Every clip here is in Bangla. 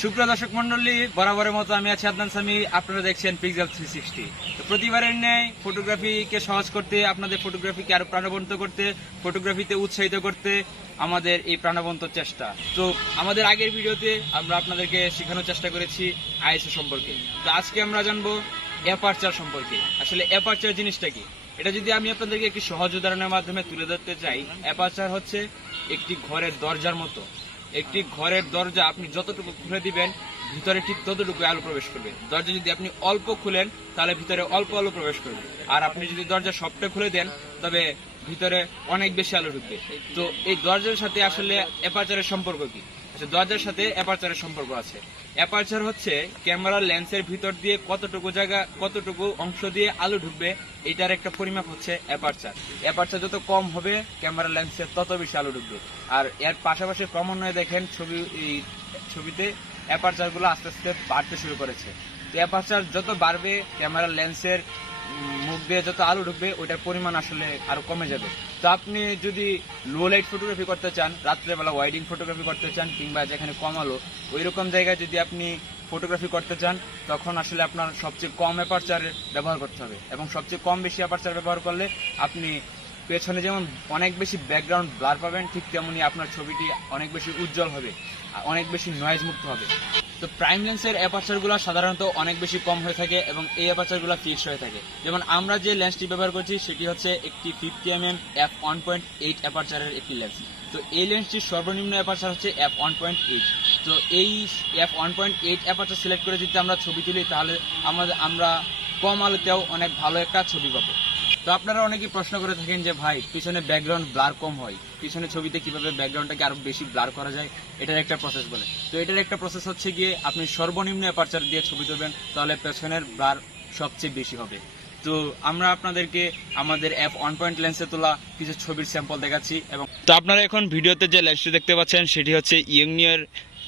সুপ্রিয় দর্শক মন্ডলী, বরাবরের মতো আমি আছি আদনান সামি। আপনারা দেখছেন পিক্সেল 360। তো প্রতিবারের ন্যায় ফটোগ্রাফিকে সহজ করতে, আপনাদের ফটোগ্রাফিকে আরো প্রাণবন্ত করতে, ফটোগ্রাফিতে উৎসাহিত করতে আমাদের এই প্রাণবন্ত চেষ্টা। তো আমাদের আগের ভিডিওতে আমরা আপনাদেরকে শেখানোর চেষ্টা করেছি আইএসও সম্পর্কে। তো আজকে আমরা জানবো অ্যাপারচার সম্পর্কে। আসলে অ্যাপারচার জিনিসটা কি, এটা যদি আমি আপনাদেরকে একটি সহজ উদাহরণের মাধ্যমে তুলে ধরতে চাই। অ্যাপারচার হচ্ছে একটি ঘরের দরজার মতো। একটি ঘরের দরজা আপনি যতটুকু খুলে দিবেন, ভিতরে ঠিক ততটুকু আলো প্রবেশ করবে। দরজা যদি আপনি অল্প খুলেন, তাহলে ভিতরে অল্প আলো প্রবেশ করবে। আর আপনি যদি দরজা সবটা খুলে দেন, তবে ভিতরে অনেক বেশি আলো ঢুকবে। তো এই দরজার সাথে আসলে অ্যাপারচারের সম্পর্ক কি? আচ্ছা, দরজার সাথে অ্যাপারচারের সম্পর্ক আছে। অ্যাপারচার হচ্ছে ক্যামেরার লেন্সের ভিতর দিয়ে কতটুকু অংশ দিয়ে আলো ঢুকবে, এটার একটা পরিমাপ হচ্ছে অ্যাপারচার। অ্যাপারচার যত কম হবে, ক্যামেরার লেন্সের তত বেশি আলো ঢুকবে। আর এর পাশাপাশি ক্রমান্বয়ে দেখেন ছবিতে অ্যাপারচার গুলো আস্তে আস্তে বাড়তে শুরু করেছে। তো অ্যাপারচার যত বাড়বে, ক্যামেরার লেন্সের মুখ দিয়ে যত আলো ঢুকবে, ওইটার পরিমাণ আসলে আরো কমে যাবে। তো আপনি যদি লো লাইট ফটোগ্রাফি করতে চান, রাত্রেবেলা ওয়াইডিং ফটোগ্রাফি করতে চান, কিংবা যেখানে কম আলো, ওই রকম জায়গায় যদি আপনি ফটোগ্রাফি করতে চান, তখন আসলে আপনার সবচেয়ে কম অ্যাপারচার ব্যবহার করতে হবে। এবং সবচেয়ে কম বেশি অ্যাপারচার ব্যবহার করলে আপনি পেছনে যেমন অনেক বেশি ব্যাকগ্রাউন্ড ব্লার পাবেন, ঠিক তেমনি আপনার ছবিটি অনেক বেশি উজ্জ্বল হবে, অনেক বেশি নয়েজ মুক্ত হবে। তো প্রাইম লেন্সের অ্যাপারচার গুলো সাধারণত অনেক বেশি কম হয়ে থাকে এবং এই অ্যাপারচার গুলো ফিক্সড হয়ে থাকে। যেমন আমরা যে লেন্সটি ব্যবহার করছি সেটি হচ্ছে একটি 50mm f1.8 অ্যাপারচারের একটি লেন্স। তো এই লেন্সটির সর্বনিম্ন অ্যাপারচার হচ্ছে f1.8। তো এই f1.8 অ্যাপারচার সিলেক্ট করে যদি আমরা ছবি তুলি, তাহলে আমরা কম আলোতেও অনেক ভালো একটা ছবি পাবো। তো আপনারা অনেকেই প্রশ্ন করে থাকেন যে ভাই, পিছনে ব্যাকগ্রাউন্ড ব্লার কম হয়, পিছনে ছবিতে কিভাবে ব্যাকগ্রাউন্ডটাকে আরো বেশি ব্লার করা যায়, এটার একটা প্রসেস বলে। তো এটার একটা প্রসেস হচ্ছে গিয়ে আপনি সর্বনিম্ন অ্যাপারচার দিয়ে ছবি তুলবেন, তাহলে পেছনের ব্লার সবচেয়ে বেশি হবে। তো আমরা আপনাদেরকে আমাদের f1.8 লেন্সে তোলা কিছু ছবির স্যাম্পল দেখাচ্ছি। এবং তো আপনারা এখন ভিডিওতে যে লেন্সটি দেখতে পাচ্ছেন সেটি হচ্ছে ইয়ংনিয়ার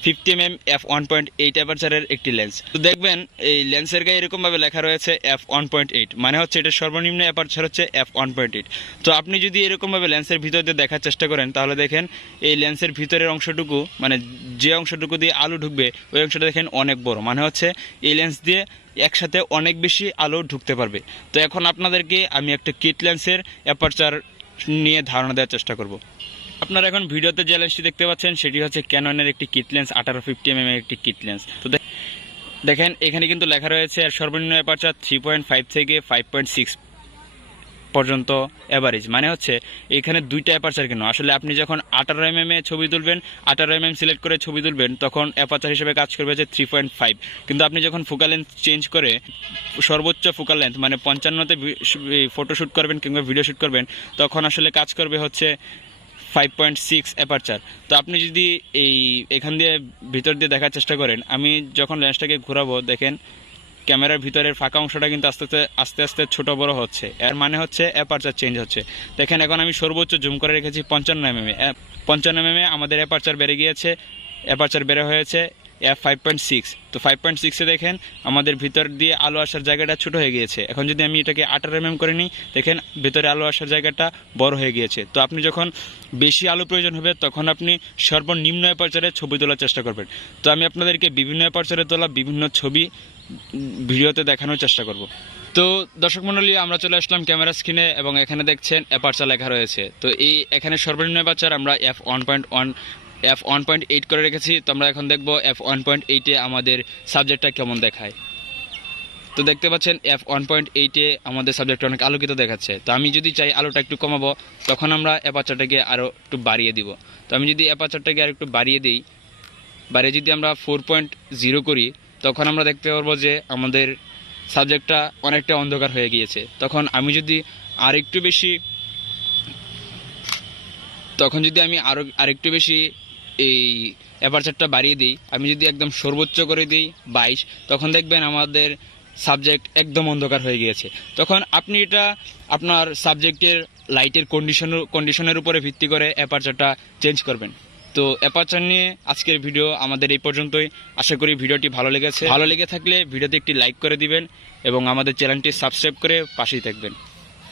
50mm f1.8 অ্যাপারচারের একটি লেন্স। তো দেখবেন এই লেন্সের গায়ে এরকম ভাবে লেখা রয়েছে f1.8, মানে হচ্ছে এটা সর্বনিম্ন অ্যাপারচার হচ্ছে f1.8। তো আপনি যদি এরকম ভাবে লেন্সের ভিতর দিয়ে দেখার চেষ্টা করেন, তাহলে দেখেন এই লেন্সের ভিতরের অংশটুকু, মানে যে অংশটুকু দিয়ে আলো ঢুকবে, ওই অংশটা দেখেন অনেক বড়, মানে হচ্ছে এই লেন্স দিয়ে একসাথে অনেক বেশি আলো ঢুকতে পারবে। তো এখন আপনাদেরকে আমি একটা কিট লেন্সের অ্যাপারচার নিয়ে ধারণা দেওয়ার চেষ্টা করব। আপনারা এখন ভিডিওতে যে লেন্সটি দেখতে পাচ্ছেন সেটি হচ্ছে ক্যাননের একটি কিট লেন্স, 1850mm এর একটি কিট লেন্স। তো দেখেন এখানে কিন্তু লেখা রয়েছে এর সর্বনিম্ন অ্যাপারচার 3.5 থেকে 5.6 পর্যন্ত অ্যাভারেজ, মানে হচ্ছে এখানে দুইটা অ্যাপারচার কেন। আসলে আপনি যখন 18mm ছবি তুলবেন, 18mm সিলেক্ট করে ছবি তুলবেন, তখন অ্যাপারচার হিসেবে কাজ করবে হচ্ছে 3.5। কিন্তু আপনি যখন ফোকাল লেন্থ চেঞ্জ করে সর্বোচ্চ ফোকাল লেন্থ মানে 55তে ফটোশ্যুট করবেন কিংবা ভিডিও শ্যুট করবেন, তখন আসলে কাজ করবে হচ্ছে 5.6 অ্যাপারচার। তো আপনি যদি এখান দিয়ে ভিতর দিয়ে দেখার চেষ্টা করেন, আমি যখন লেন্সটাকে ঘোরাবো, দেখেন ক্যামেরার ভিতরের ফাঁকা অংশটা কিন্তু আস্তে আস্তে ছোট বড় হচ্ছে। এর মানে হচ্ছে অ্যাপারচার চেঞ্জ হচ্ছে। দেখেন এখন আমি সর্বোচ্চ জুম করে রেখেছি 55mm আমাদের অ্যাপারচার বেড়ে গিয়েছে, অ্যাপারচার বেড়ে হয়েছে f5.6। তো 5.6-এ দেখেন আমাদের ভিতর দিয়ে আলো আসার জায়গাটা ছোট হয়ে গিয়েছে। এখন যদি আমি এটাকে 18mm করে নিই, দেখেন ভিতরে আলো আসার জায়গাটা বড় হয়ে গিয়েছে। তো আপনি যখন বেশি আলো প্রয়োজন হবে, তখন আপনি সর্বনিম্ন অ্যাপারচারে ছবি তোলার চেষ্টা করবেন। তো আমি আপনাদেরকে বিভিন্ন অ্যাপারচারে তোলা বিভিন্ন ছবি ভিডিওতে দেখানোর চেষ্টা করব। তো দর্শক মণ্ডলী, আমরা চলে আসলাম ক্যামেরা স্ক্রিনে এবং এখানে দেখছেন অ্যাপারচার লেখা রয়েছে। তো এখানে সর্বনিম্ন অ্যাপারচার আমরা f1.8 করে রেখেছি। তো আমরা এখন দেখব f1.8-এ আমাদের সাবজেক্টটা কেমন দেখায়। তো দেখতে পাচ্ছেন f1.8-এ আমাদের সাবজেক্টটা অনেক আলোকিত দেখাচ্ছে। তো আমি যদি চাই আলোটা একটু কমাবো, তখন আমরা অ্যাপারচারটাকে আরও একটু বাড়িয়ে দিব। তো আমি যদি অ্যাপারচারটাকে আর একটু বাড়িয়ে যদি আমরা 4.0 করি, তখন আমরা দেখতে পারবো যে আমাদের সাবজেক্টটা অনেকটা অন্ধকার হয়ে গিয়েছে। তখন আমি যদি আরেকটু বেশি এই অ্যাপারচারটা বাড়িয়ে দিই, আমি যদি একদম সর্বোচ্চ করে দিই 22, তখন দেখবেন আমাদের সাবজেক্ট একদম অন্ধকার হয়ে গিয়েছে। তখন আপনি এটা আপনার সাবজেক্টের লাইটের কন্ডিশনের উপরে ভিত্তি করে অ্যাপারচারটা চেঞ্জ করবেন। তো অ্যাপারচার নিয়ে আজকের ভিডিও আমাদের এই পর্যন্তই। আশা করি ভিডিওটি ভালো লেগে থাকলে ভিডিওতে একটি লাইক করে দিবেন এবং আমাদের চ্যানেলটি সাবস্ক্রাইব করে পাশেই থাকবেন।